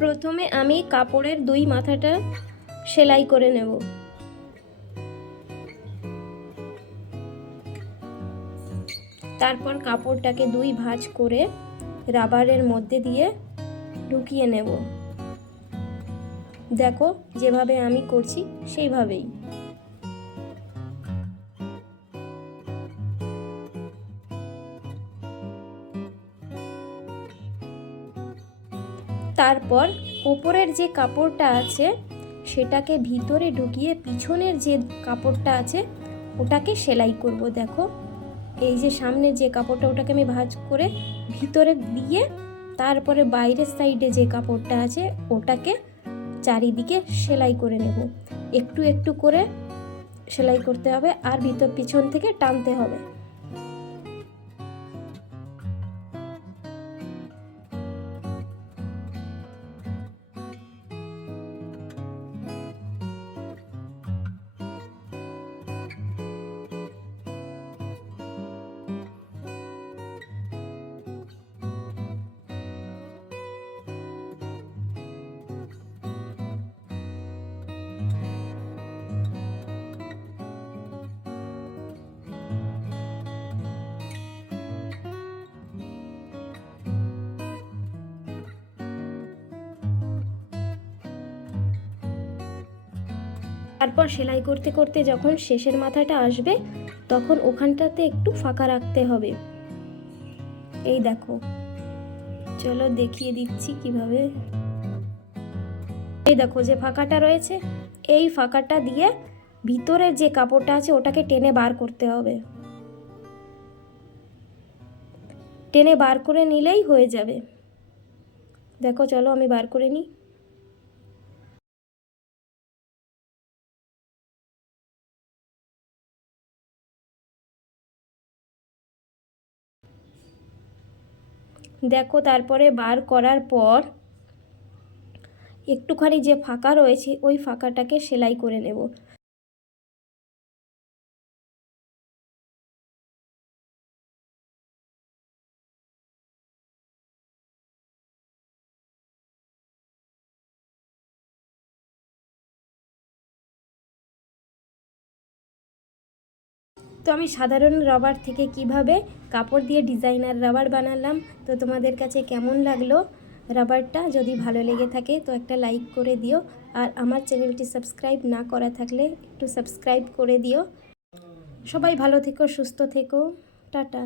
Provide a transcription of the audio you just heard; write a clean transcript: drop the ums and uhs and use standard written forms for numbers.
প্রথমে আমি কাপড়ের দুই মাথাটা সেলাই করে নেব। তারপর কাপড়টাকে দুই ভাঁজ করে রাবারের মধ্যে দিয়ে ঢুকিয়ে নেব। দেখো যেভাবে আমি করছি সেইভাবেই। তারপর ওপরের যে কাপড়টা আছে সেটাকে ভিতরে ঢুকিয়ে পিছনের যে কাপড়টা আছে ওটাকে সেলাই করব। দেখো এই যে সামনে যে কাপড়টা ওটাকে আমি ভাঁজ করে ভিতরে দিয়ে তারপরে বাইরের সাইডে যে কাপড়টা আছে ওটাকে চারিদিকে সেলাই করে নেব। একটু একটু করে সেলাই করতে হবে আর ভিতর পিছন থেকে টানতে হবে। তারপর সেলাই করতে করতে যখন শেষের মাথাটা আসবে তখন ওখানটাতে একটু ফাঁকা রাখতে হবে। এই দেখো, চলো দেখিয়ে দিচ্ছি কিভাবে। এই দেখো যে ফাঁকাটা রয়েছে, এই ফাঁকাটা দিয়ে ভিতরের যে কাপড়টা আছে ওটাকে টেনে বার করতে হবে। টেনে বার করে নিলেই হয়ে যাবে। দেখো চলো আমি বার করে নিই। দেখো তারপরে বার করার পর একটুখানি যে ফাঁকা রয়েছে ওই ফাঁকাটাকে সেলাই করে নেব। তো আমি সাধারণ রাবার থেকে কিভাবে কাপড় দিয়ে ডিজাইনার রাবার বানালাম, তো তোমাদের কাছে কেমন লাগলো রাবারটা? যদি ভালো লেগে থাকে তো একটা লাইক করে দিও, আর আমার চ্যানেলটি সাবস্ক্রাইব না করা থাকলে একটু সাবস্ক্রাইব করে দিও। সবাই ভালো থেকো, সুস্থ থেকো, টাটা।